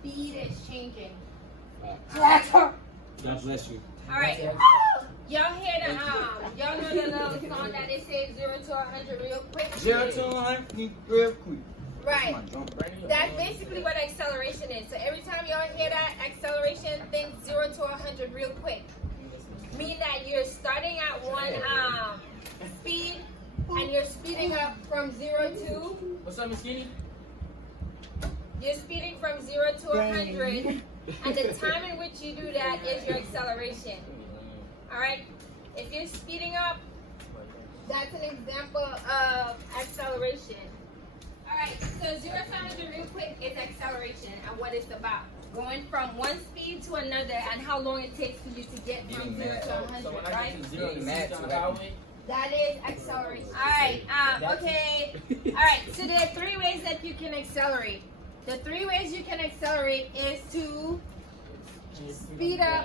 speed is changing. God bless you. All right. Y'all hear the y'all know the little song that it says 0 to 100 real quick? 0 to 100 real quick. Right. That's basically what acceleration is. So every time y'all hear that acceleration, think 0 to 100 real quick. Meaning that you're starting at one speed and you're speeding up from 0 to. What's up, Miss Skinny? You're speeding from 0 to 100, and the time in which you do that is your acceleration. All right. If you're speeding up, that's an example of acceleration. All right, so 0 to 100 real quick is acceleration and what it's about. Going from one speed to another and how long it takes for you to get from 0 to 100, right? That is acceleration. All right, okay. All right, so there are 3 ways that you can accelerate. The 3 ways you can accelerate is to speed up.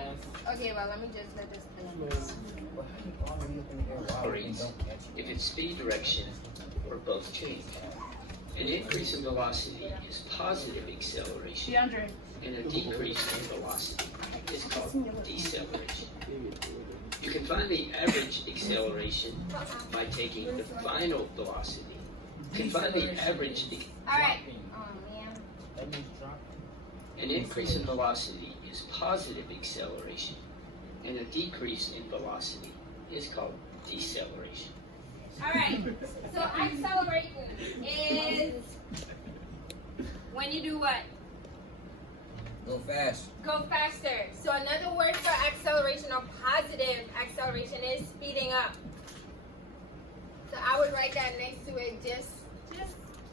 Okay, well, let me just let this finish. If its speed direction or both change. An increase in velocity is positive acceleration, and a decrease in velocity is called deceleration. You can find the average acceleration by taking the final velocity. You can find the average. All right. Oh, man. An increase in velocity is positive acceleration, and a decrease in velocity is called deceleration. All right, so accelerating is when you do what? Go fast. Go faster. So another word for acceleration or positive acceleration is speeding up. So I would write that next to it just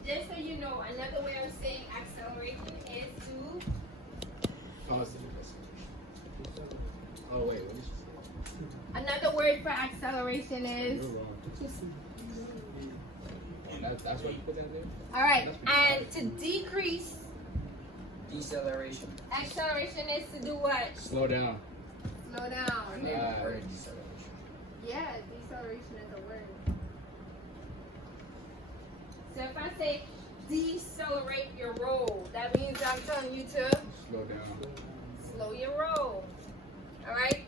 so you know. Another way of saying acceleration is to. Oh wait. Another word for acceleration is. That's what you put that there? All right, and to decrease. Deceleration. Acceleration is to do what? Slow down. Slow down. Deceleration. Yeah, deceleration is a word. So if I say decelerate your roll, that means I'm telling you to Slow down. slow your roll. All right?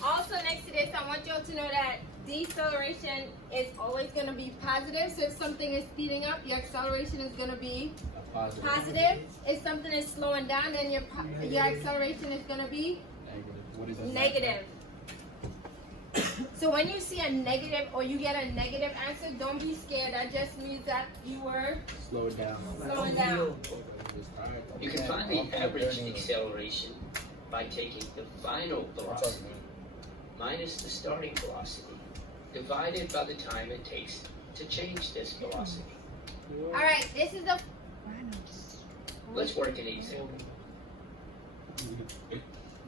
Also, next to this, I want y'all to know that deceleration is always going to be positive. So if something is speeding up, your acceleration is going to be positive. If something is slowing down, then your acceleration is going to be What is that? negative. So when you see a negative or you get a negative answer, don't be scared. That just means that you were Slow down. slowing down. You can find the average acceleration by taking the final velocity minus the starting velocity divided by the time it takes to change this velocity. All right, this is a. Let's work an example.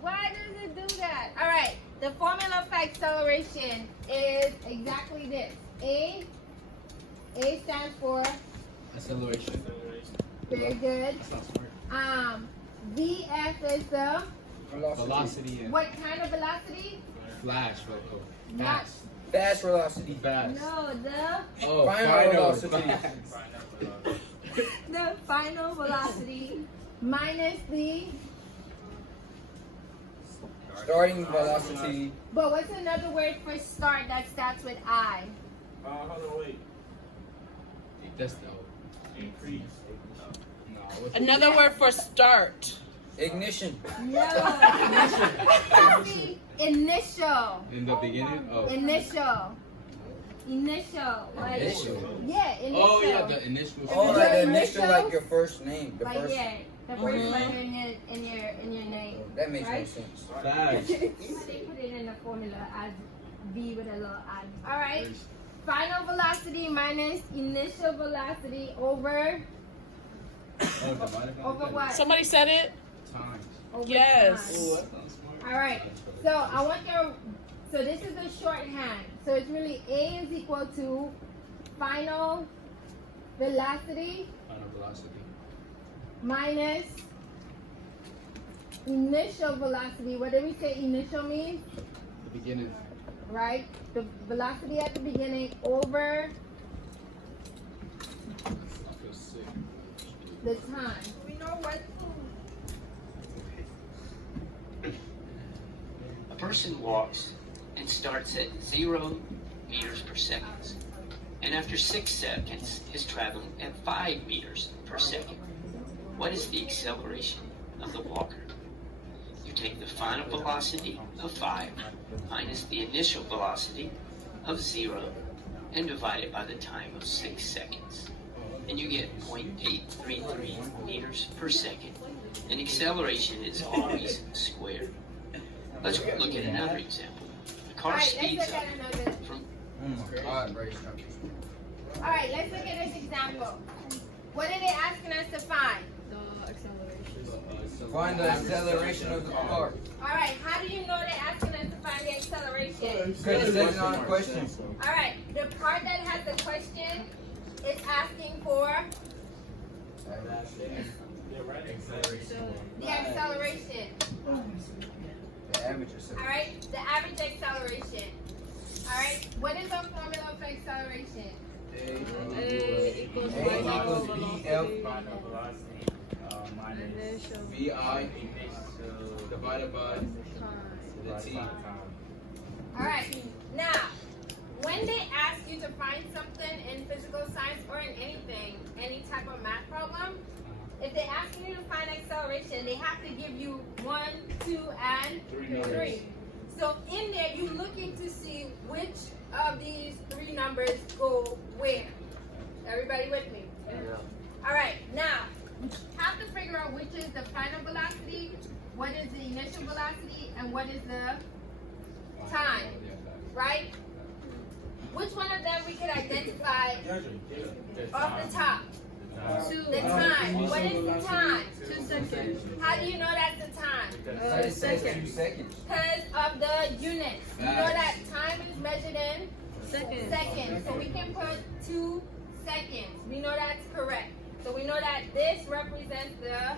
Why does it do that? All right, the formula for acceleration is exactly this. A stands for. Acceleration. Very good. That's not smart. VF is the. Velocity. What kind of velocity? Flash. Not. Fast velocity. Fast. No, the. Oh, Final velocity. The final velocity minus the. Starting velocity. But what's another word for start that starts with I? Hold on, wait. That's no. Increase. No. Another word for start. Ignition. No. That's the initial. In the beginning? Oh. Initial. Like, Initial. yeah, initial. Oh, yeah, the initial. Oh, Your like the initial, initials? like your first name. The Like, first. yeah, the first letter in your name. That makes Right? no sense. Flash. They put it in the formula as V with a little I. All right. Final velocity minus initial velocity over over what? Somebody said it? Times. Over Yes. time. Oh, that's not smart. All right. So I want your. So this is a shorthand. So it's really A is equal to final velocity Final velocity. minus initial velocity. What did we say initial means? The beginning. Right? The velocity at the beginning over I feel sick. the time. We know what. A person walks and starts at 0 meters per second, and after 6 seconds is traveling at 5 meters per second. What is the acceleration of the walker? You take the final velocity of 5 minus the initial velocity of 0 and divide it by the time of 6 seconds. And you get 0.833 meters per second. And acceleration is always squared. Let's look at another example. The car speeds up from... Alright, let's look at this example. What are they asking us to find? Find the acceleration of the car. Alright, how do you know they're asking us to find the acceleration? Because it says on the question. Alright, the part that has the question is asking for the acceleration. The average acceleration. Alright, the average acceleration. Alright, what is the formula for acceleration? A equals BF VI divided by the T. Alright, now, when they ask you to find something in physical science or in anything, any type of math problem, if they're asking you to find acceleration, they have to give you 1, 2, and 3. So in there, you're looking to see which of these 3 numbers go where. Everybody with me? Yeah. Alright, now, have to figure out which is the final velocity, what is the initial velocity, and what is the time, right? Which one of them we could identify off the top? The time. What is the time? 2 seconds. How do you know that's the time? It says 2 seconds. Because of the units. We know that time is measured in seconds. So we can put 2 seconds. We know that's correct. So we know that this represents the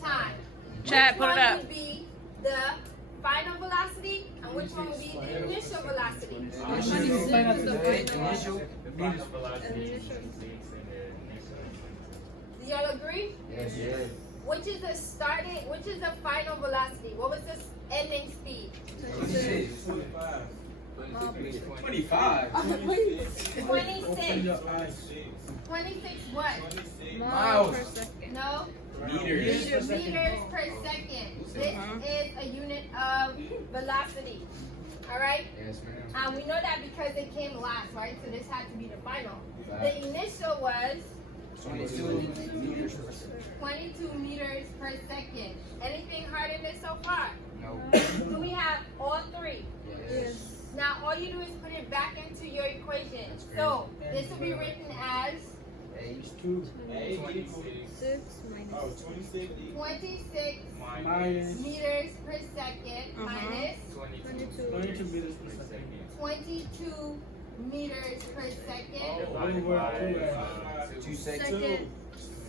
time. Chad, put it up. Which one would be the final velocity and which one would be the initial velocity? Initial. Do y'all agree? Yes. Which is the final velocity? What was the ending speed? 26. 25. 26. 26 what? Miles. No? Meters. Meters per second. This is a unit of velocity. Alright? Yes, ma'am. We know that because it came last, right? So this had to be the final. The initial was 22 meters per second. 22 meters per second. Anything hard in this so far? No. Do we have all 3? Yes. Now all you do is put it back into your equation. So this will be written as 26 meters per second minus 22 meters per second. 2 seconds.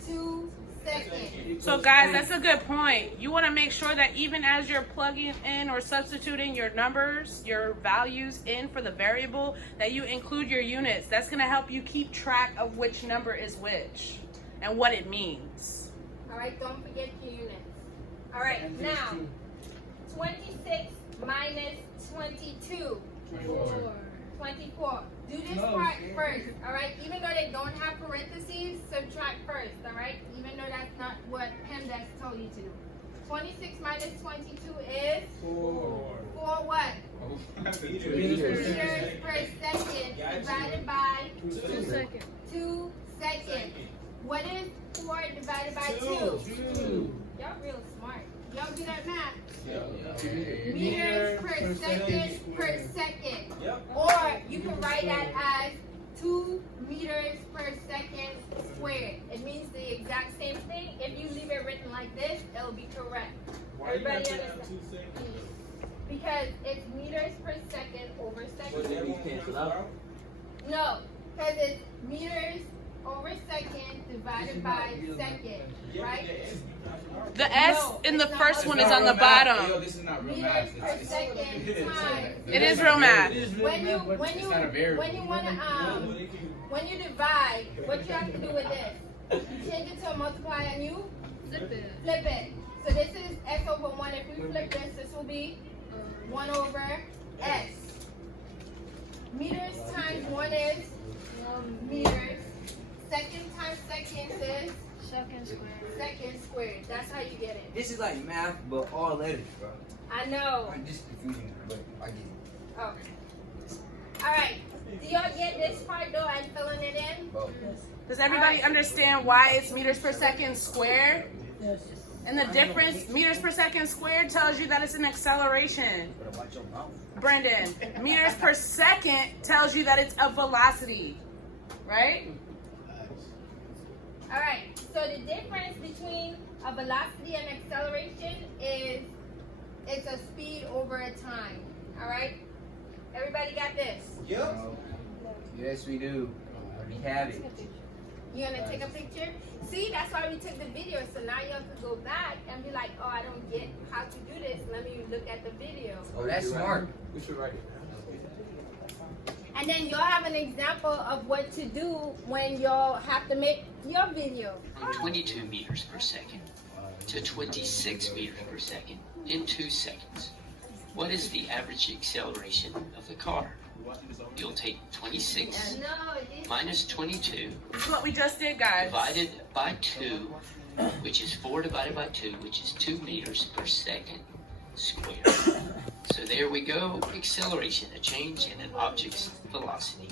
2 seconds. So guys, that's a good point. You want to make sure that even as you're plugging in or substituting your numbers, your values in for the variable, that you include your units. That's going to help you keep track of which number is which and what it means. Alright, don't forget your units. Alright, now 26 minus 22. 24. Do this part first, alright? Even though they don't have parentheses, subtract first, alright? Even though that's not what PEMDAS told you to do. 26 minus 22 is? 4 what? Meters per second divided by? 2 seconds. 2 seconds. What is 4 divided by 2? Y'all real smart. Y'all do that math? Meters per second. Or you can write that as 2 meters per second squared. It means the exact same thing. If you leave it written like this, it'll be correct. Everybody understand? Because it's meters per second over second. No, because it's meters over second divided by second, right? The S in the first one is on the bottom. This is not real math. Meters per second times. It is real math. When you divide, what you have to do with this? change it to a multiplier and you Flip it. flip it. So this is S over 1. If we flip this will be 1 over S. Meters times 1 is meters. Second times seconds is second squared. That's how you get it. This is like math, but all letters, bro. I know. This is confusing, but I get it. Oh. Alright. Do y'all get this part though? I'm filling it in. Does everybody understand why it's meters per second squared? And the difference, meters per second squared tells you that it's an acceleration. Watch your mouth. Brendan, meters per second tells you that it's a velocity, right? Alright. So the difference between a velocity and acceleration is it's a speed over a time. Alright? Everybody got this? Yep. Yes, we do. We have it. You gonna take a picture? See, that's why we took the video. So now y'all can go back and be like, oh, I don't get how to do this. Let me look at the video. Oh, that's smart. We should write it. And then y'all have an example of what to do when y'all have to make your video. From 22 meters per second to 26 meters per second in 2 seconds. What is the average acceleration of the car? You'll take 26 No, this minus 22 This is what we just did, guys. divided by 2, which is 4 divided by 2, which is 2 meters per second squared. So there we go, acceleration, a change in an object's velocity.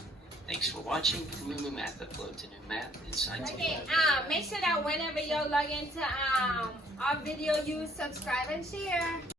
Thanks for watching. Moo Math uploads a new math and science video. Okay, make sure that whenever y'all log into our video, you subscribe and share.